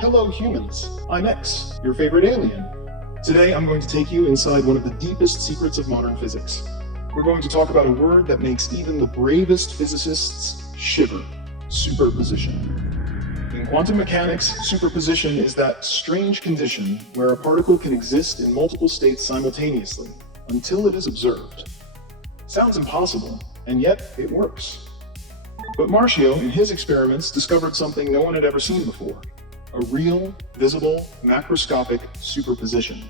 Hello humans, I'm X, your favorite alien. Today I'm going to take you inside one of the deepest secrets of modern physics. We're going to talk about a word that makes even the bravest physicists shiver: superposition. In quantum mechanics, superposition is that strange condition where a particle can exist in multiple states simultaneously, until it is observed. Sounds impossible, and yet it works. But Marsio, in his experiments, discovered something no one had ever seen before: a real, visible, macroscopic superposition.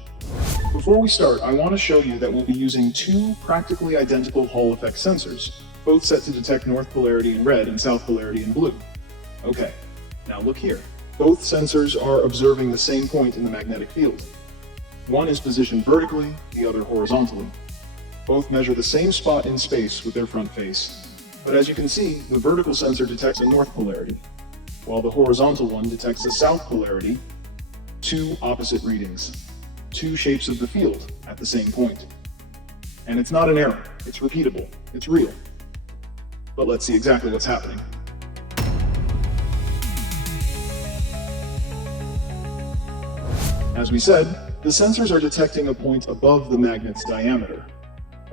Before we start, I want to show you that we'll be using two practically identical Hall effect sensors, both set to detect north polarity in red and south polarity in blue. Okay, now look here. Both sensors are observing the same point in the magnetic field. One is positioned vertically, the other horizontally. Both measure the same spot in space with their front face. But as you can see, the vertical sensor detects a north polarity, while the horizontal one detects a south polarity. Two opposite readings, two shapes of the field at the same point. And it's not an error, it's repeatable, it's real. But let's see exactly what's happening. As we said, the sensors are detecting a point above the magnet's diameter,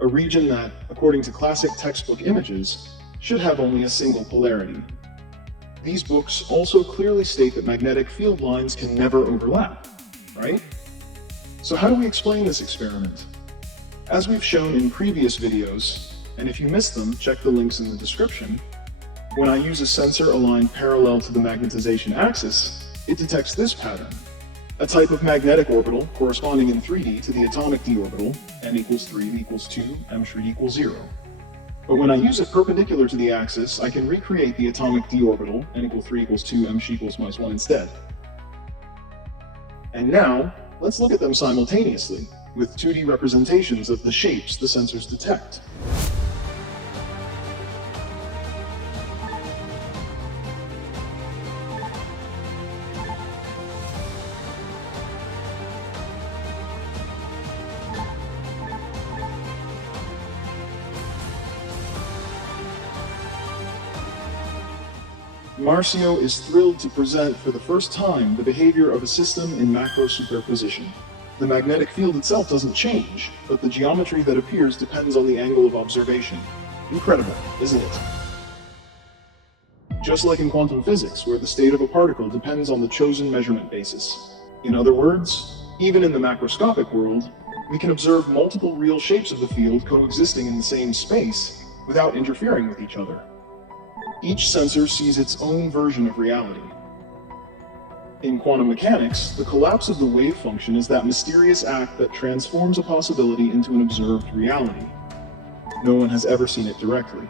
a region that, according to classic textbook images, should have only a single polarity. These books also clearly state that magnetic field lines can never overlap, right? So how do we explain this experiment? As we've shown in previous videos, and if you missed them, check the links in the description, when I use a sensor aligned parallel to the magnetization axis, it detects this pattern: a type of magnetic orbital corresponding in 3D to the atomic d orbital, m equals 3, v equals 2, m shrewd equals 0. But when I use it perpendicular to the axis, I can recreate the atomic d orbital, n equals 3 equals 2, m equals -1 instead. And now, let's look at them simultaneously, with 2D representations of the shapes the sensors detect. Marsio is thrilled to present for the first time the behavior of a system in macro superposition. The magnetic field itself doesn't change, but the geometry that appears depends on the angle of observation. Incredible, isn't it? Just like in quantum physics, where the state of a particle depends on the chosen measurement basis. In other words, even in the macroscopic world, we can observe multiple real shapes of the field coexisting in the same space without interfering with each other. Each sensor sees its own version of reality. In quantum mechanics, the collapse of the wave function is that mysterious act that transforms a possibility into an observed reality. No one has ever seen it directly.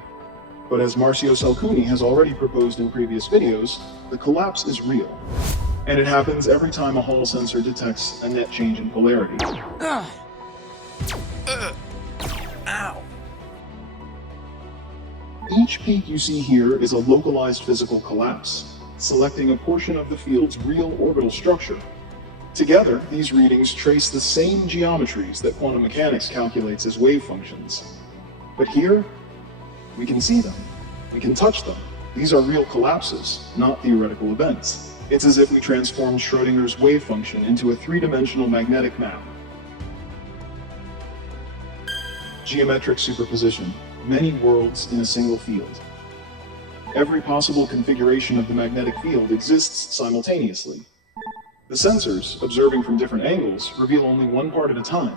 But as Marsio Salcuni has already proposed in previous videos, the collapse is real. And it happens every time a Hall sensor detects a net change in polarity. Ow! Each peak you see here is a localized physical collapse, selecting a portion of the field's real orbital structure. Together, these readings trace the same geometries that quantum mechanics calculates as wave functions. But here, we can see them. We can touch them. These are real collapses, not theoretical events. It's as if we transformed Schrödinger's wave function into a three-dimensional magnetic map. Geometric superposition. Many worlds in a single field. Every possible configuration of the magnetic field exists simultaneously. The sensors, observing from different angles, reveal only one part at a time.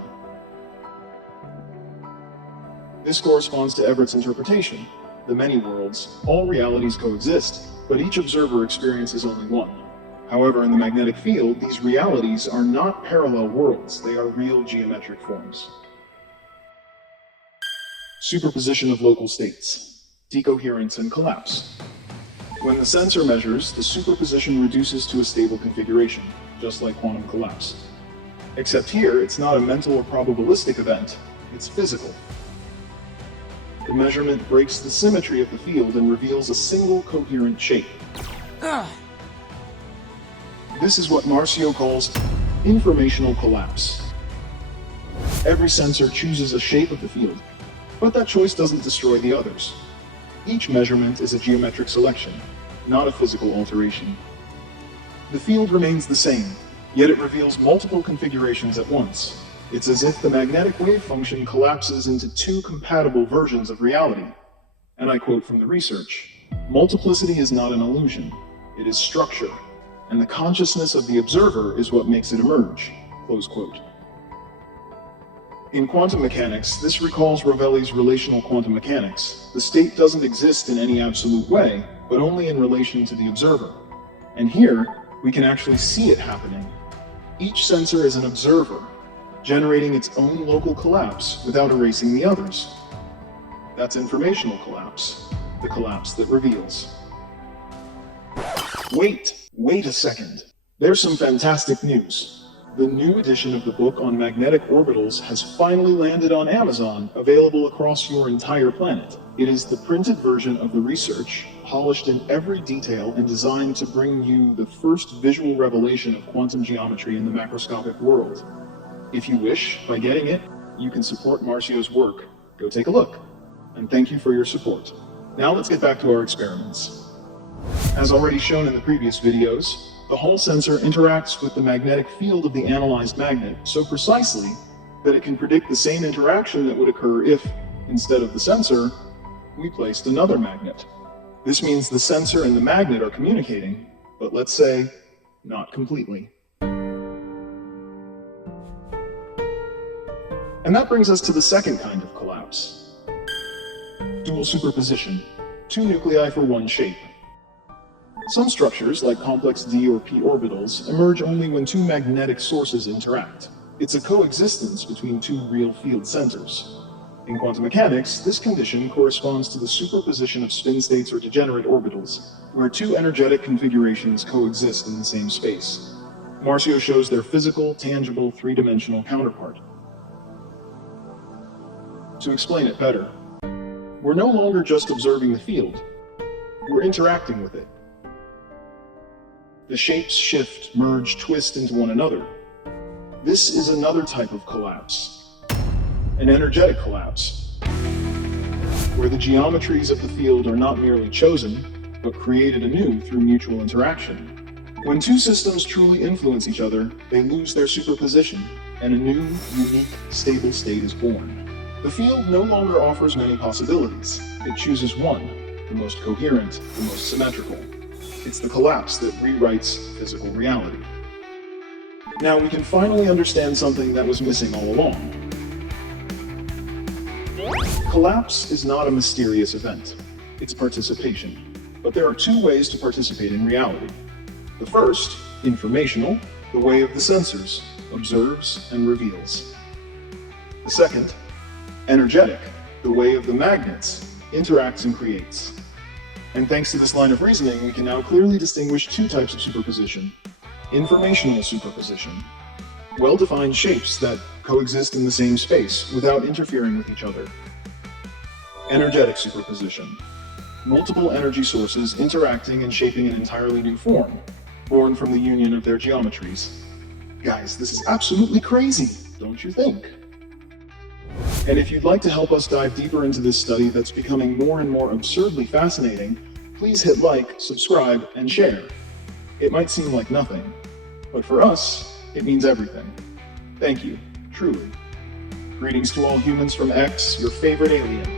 This corresponds to Everett's interpretation. The many worlds, all realities coexist, but each observer experiences only one. However, in the magnetic field, these realities are not parallel worlds, they are real geometric forms. Superposition of local states, decoherence and collapse. When the sensor measures, the superposition reduces to a stable configuration, just like quantum collapse. Except here, it's not a mental or probabilistic event, it's physical. The measurement breaks the symmetry of the field and reveals a single coherent shape. This is what Marsio calls informational collapse. Every sensor chooses a shape of the field, but that choice doesn't destroy the others. Each measurement is a geometric selection, not a physical alteration. The field remains the same, yet it reveals multiple configurations at once. It's as if the magnetic wave function collapses into two compatible versions of reality. And I quote from the research, "Multiplicity is not an illusion, it is structure, and the consciousness of the observer is what makes it emerge." Close quote. In quantum mechanics, this recalls Rovelli's Relational Quantum Mechanics. The state doesn't exist in any absolute way, but only in relation to the observer. And here, we can actually see it happening. Each sensor is an observer, generating its own local collapse without erasing the others. That's informational collapse, the collapse that reveals. Wait a second. There's some fantastic news. The new edition of the book on magnetic orbitals has finally landed on Amazon, available across your entire planet. It is the printed version of the research, polished in every detail and designed to bring you the first visual revelation of quantum geometry in the macroscopic world. If you wish, by getting it, you can support Marsio's work. Go take a look. And thank you for your support. Now let's get back to our experiments. As already shown in the previous videos, the Hall sensor interacts with the magnetic field of the analyzed magnet so precisely that it can predict the same interaction that would occur if, instead of the sensor, we placed another magnet. This means the sensor and the magnet are communicating, but let's say, not completely. And that brings us to the second kind of collapse. Dual superposition. Two nuclei for one shape. Some structures, like complex d or p orbitals, emerge only when two magnetic sources interact. It's a coexistence between two real field centers. In quantum mechanics, this condition corresponds to the superposition of spin states or degenerate orbitals, where two energetic configurations coexist in the same space. Marsio shows their physical, tangible, three-dimensional counterpart. To explain it better, we're no longer just observing the field, we're interacting with it. The shapes shift, merge, twist into one another. This is another type of collapse, an energetic collapse, where the geometries of the field are not merely chosen, but created anew through mutual interaction. When two systems truly influence each other, they lose their superposition, and a new, unique, stable state is born. The field no longer offers many possibilities. It chooses one, the most coherent, the most symmetrical. It's the collapse that rewrites physical reality. Now we can finally understand something that was missing all along. Collapse is not a mysterious event. It's participation. But there are two ways to participate in reality. The first, informational, the way of the sensors, observes and reveals. The second, energetic, the way of the magnets, interacts and creates. And thanks to this line of reasoning, we can now clearly distinguish two types of superposition. Informational superposition. Well-defined shapes that coexist in the same space without interfering with each other. Energetic superposition. Multiple energy sources interacting and shaping an entirely new form, born from the union of their geometries. Guys, this is absolutely crazy, don't you think? And if you'd like to help us dive deeper into this study that's becoming more and more absurdly fascinating, please hit like, subscribe, and share. It might seem like nothing, but for us, it means everything. Thank you, truly. Greetings to all humans from X, your favorite alien.